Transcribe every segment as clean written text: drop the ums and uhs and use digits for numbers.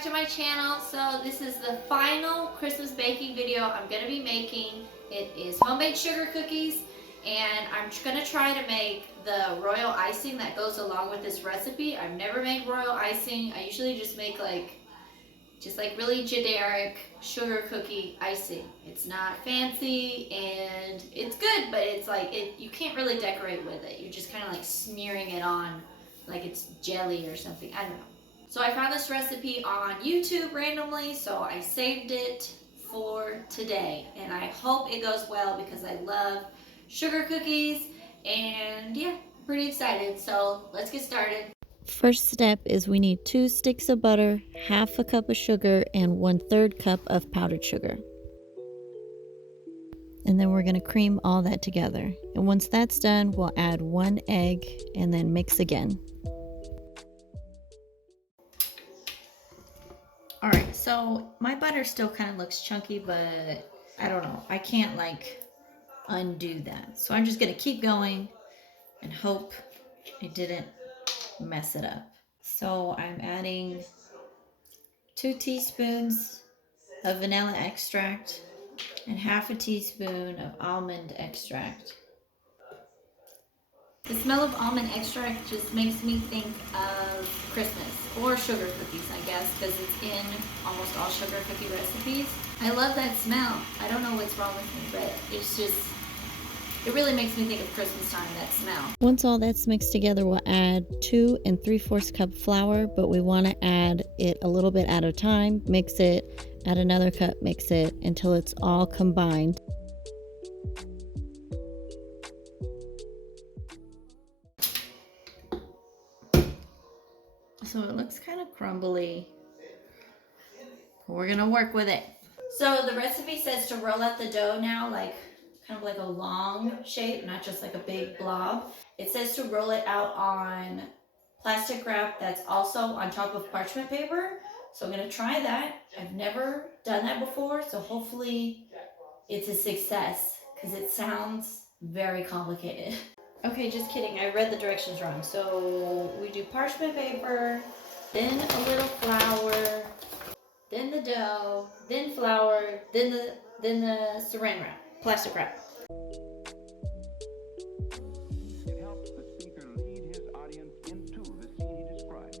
back to my channel. So this is the final Christmas baking video I'm going to be making. It is homemade sugar cookies, and I'm going to try to make the royal icing that goes along with this recipe. I've never made royal icing. I usually just make like really generic sugar cookie icing. It's not fancy and it's good, but it's like you can't really decorate with it. You're just kind of like smearing it on like it's jelly or something. I don't know. So I found this recipe on YouTube randomly, so I saved it for today, and I hope it goes well because I love sugar cookies, and yeah, I'm pretty excited. So let's get started. First step is we need 2 sticks of butter, half a cup of sugar, and 1/3 cup of powdered sugar. And then we're going to cream all that together. And once that's done, we'll add 1 egg and then mix again. Alright, so my butter still kind of looks chunky, but I don't know. I can't like undo that. So I'm just going to keep going and hope it didn't mess it up. So I'm adding 2 teaspoons of vanilla extract and half a teaspoon of almond extract. The smell of almond extract just makes me think of Christmas or sugar cookies, I guess, because it's in almost all sugar cookie recipes. I love that smell. I don't know what's wrong with me, but it really makes me think of Christmas time, that smell. Once all that's mixed together, we'll add 2 3/4 cup flour, but we want to add it a little bit at a time. Mix it, add another cup, mix it until it's all combined. So it looks kind of crumbly. We're gonna work with it. So the recipe says to roll out the dough now, like kind of like a long shape, not just like a big blob. It says to roll it out on plastic wrap that's also on top of parchment paper. So I'm gonna try that. I've never done that before, so hopefully it's a success because it sounds very complicated. Okay, just kidding. I read the directions wrong. So we do parchment paper, then a little flour, then the dough, then flour, then the saran wrap, plastic wrap. It helps the speaker lead his audience into the scene he describes.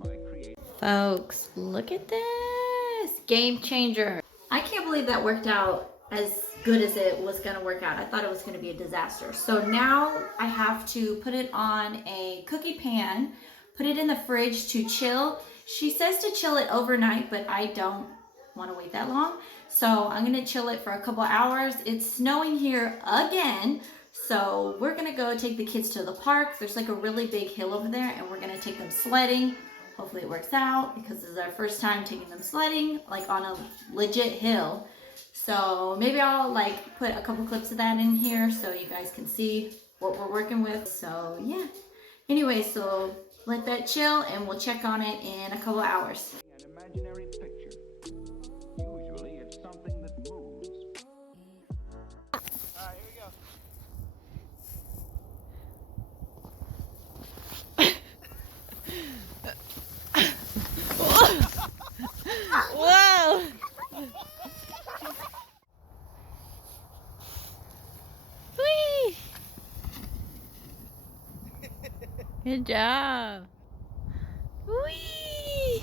By creating Folks, look at this. Game changer. I can't believe that worked out as good as it was going to work out. I thought it was going to be a disaster. So now I have to put it on a cookie pan, put it in the fridge to chill. She says to chill it overnight, but I don't want to wait that long. So I'm going to chill it for a couple hours. It's snowing here again. So we're going to go take the kids to the park. There's like a really big hill over there, and we're going to take them sledding. Hopefully it works out because this is our first time taking them sledding, like on a legit hill. So maybe I'll like put a couple clips of that in here so you guys can see what we're working with. So yeah. Anyway, so let that chill and we'll check on it in a couple hours. an imaginary picture. Usually it's something that moves. Alright, here we go. Whoa! Whee! Good job. Whee!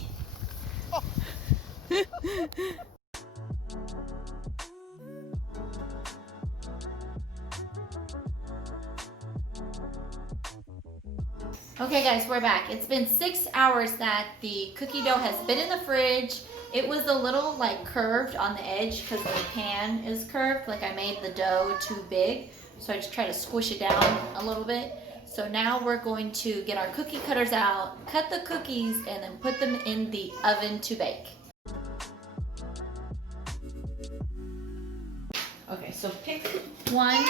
Okay guys, we're back. It's been 6 hours that the cookie dough has been in the fridge. It was a little like curved on the edge because the pan is curved. Like I made the dough too big. So I just try to squish it down a little bit. So now we're going to get our cookie cutters out, cut the cookies, and then put them in the oven to bake. Okay, so pick one.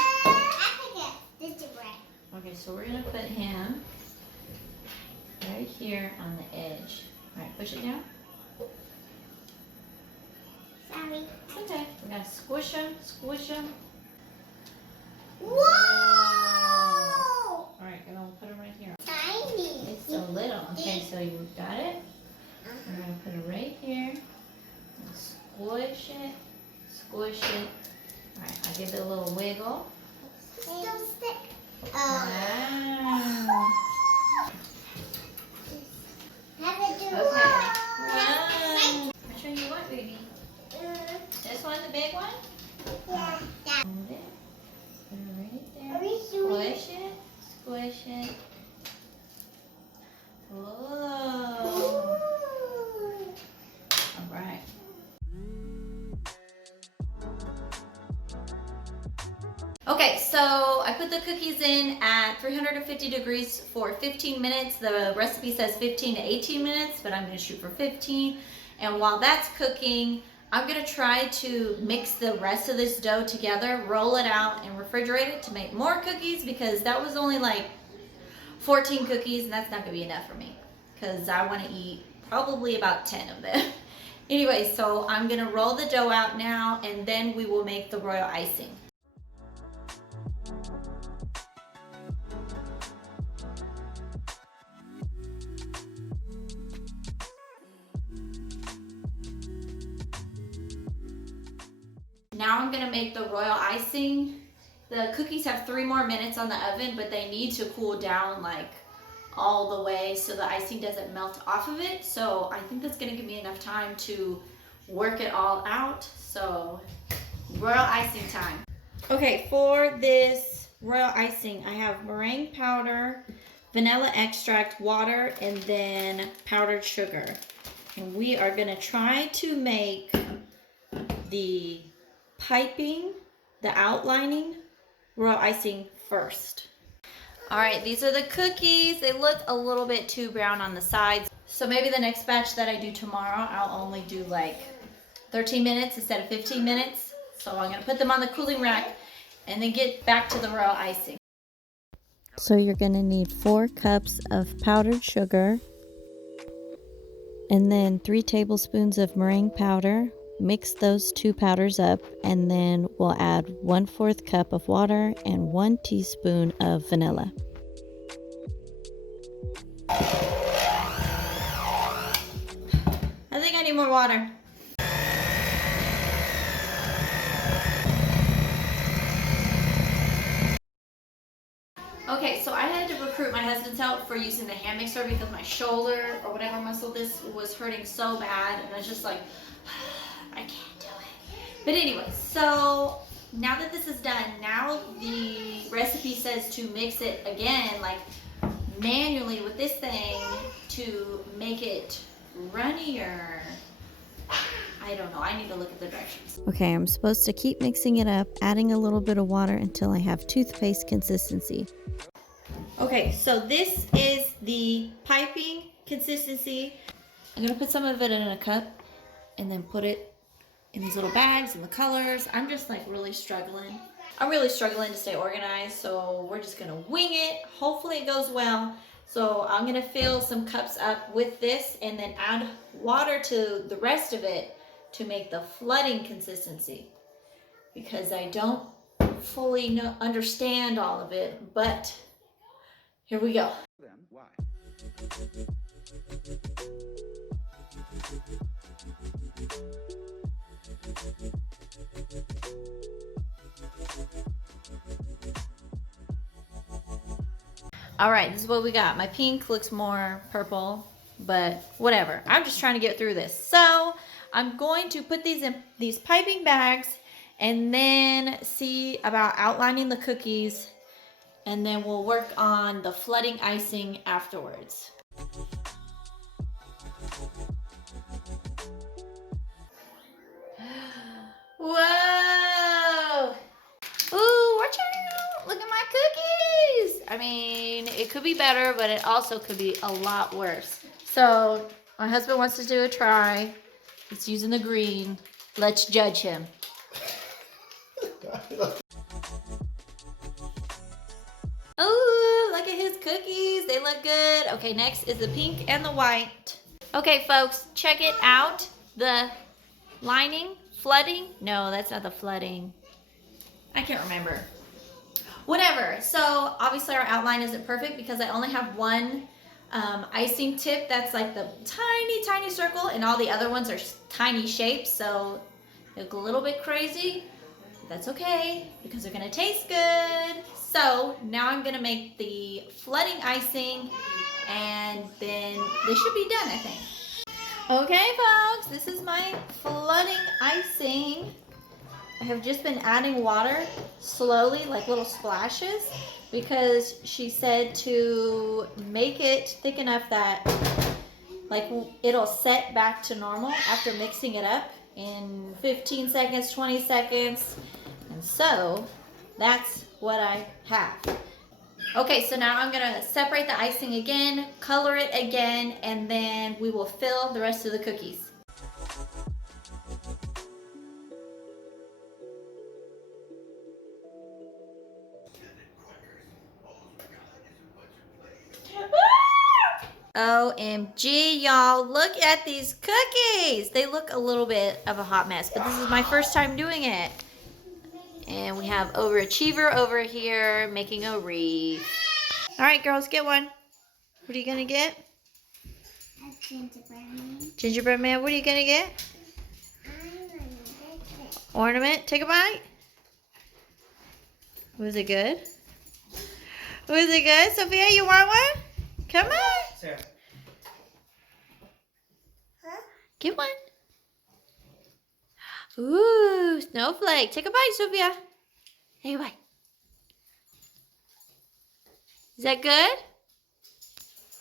Okay, so we're gonna put him right here on the edge. All right, push it down. Sorry. It's okay. We gotta squish him, squish him. Whoa! All right, I'm gonna put him right here. Tiny. It's so little. Okay, so you got it? Squish it. All right, I'll give it a little wiggle. Still stick. Wow. Have it do Okay. Wow. Wow. Which one you want, baby? This one, the big one? Yeah. Yeah. Hold it. Put it right there. Are we doing Squish it. Squish it. Whoa. All right. Okay, so I put the cookies in at 350 degrees for 15 minutes. The recipe says 15 to 18 minutes, but I'm gonna shoot for 15. And while that's cooking, I'm gonna try to mix the rest of this dough together, roll it out, and refrigerate it to make more cookies, because that was only like 14 cookies, and that's not gonna be enough for me, because I wanna eat probably about 10 of them. Anyway, so I'm gonna roll the dough out now, and then we will make the royal icing. Now I'm gonna make the royal icing. The cookies have 3 more minutes on the oven, but they need to cool down like all the way so the icing doesn't melt off of it. So I think that's gonna give me enough time to work it all out. So royal icing time. Okay, for this royal icing, I have meringue powder, vanilla extract, water, and then powdered sugar. And we are gonna try to make the piping, the outlining royal icing first. All right, these are the cookies. They look a little bit too brown on the sides. So maybe the next batch that I do tomorrow, I'll only do like 13 minutes instead of 15 minutes. So I'm gonna put them on the cooling rack and then get back to the royal icing. So you're going to need 4 cups of powdered sugar and then 3 tablespoons of meringue powder. Mix those 2 powders up, and then we'll add 1/4 cup of water and 1 teaspoon of vanilla. I think I need more water. Okay, so I had to recruit my husband's help for using the hand mixer because my shoulder or whatever muscle this was hurting so bad, and I was just like, I can't do it. But anyway, so now that this is done, now the recipe says to mix it again, like manually with this thing to make it runnier. I don't know, I need to look at the directions. Okay, I'm supposed to keep mixing it up, adding a little bit of water until I have toothpaste consistency. Okay, so this is the piping consistency. I'm gonna put some of it in a cup and then put it in these little bags and the colors. I'm just like really struggling. I'm really struggling to stay organized, so we're just gonna wing it. Hopefully it goes well. So I'm gonna fill some cups up with this and then add water to the rest of it to make the flooding consistency, because I don't fully understand all of it, but here we go. Then why? All right, this is what we got. My pink looks more purple, but whatever. I'm just trying to get through this. So I'm going to put these in these piping bags and then see about outlining the cookies, and then we'll work on the flooding icing afterwards. Whoa! Ooh, watch out! Look at my cookies! I mean, it could be better, but it also could be a lot worse. So, my husband wants to do a try. He's using the green. Let's judge him. Ooh, look at his cookies. They look good. Okay, next is the pink and the white. Okay, folks, check it out. The lining, flooding. No, that's not the flooding. I can't remember. Whatever. So obviously our outline isn't perfect because I only have one icing tip that's like the tiny circle, and all the other ones are tiny shapes. So They look a little bit crazy. That's okay because they're gonna taste good. So now I'm gonna make the flooding icing and then they should be done, I think. Okay, folks, this is my flooding icing. I have just been adding water slowly, like little splashes, because she said to make it thick enough that like it'll set back to normal after mixing it up in 15 seconds, 20 seconds. And so that's what I have. Okay, so now I'm gonna separate the icing again, color it again, and then we will fill the rest of the cookies. OMG, y'all, look at these cookies. They look a little bit of a hot mess, but this is my first time doing it. And we have Overachiever over here making a wreath. All right, girls, get one. What are you gonna get? A gingerbread man. Gingerbread man, what are you gonna get? I'm gonna get it. Ornament, take a bite. Was it good? Was it good? Sophia, you want one? Come on. Sarah. Huh? Get one. Ooh, snowflake. Take a bite, Sophia. Take a bite. Is that good?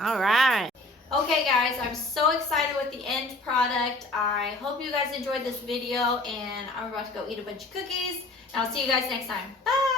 All right. Okay, guys, I'm so excited with the end product. I hope you guys enjoyed this video, and I'm about to go eat a bunch of cookies. And I'll see you guys next time. Bye.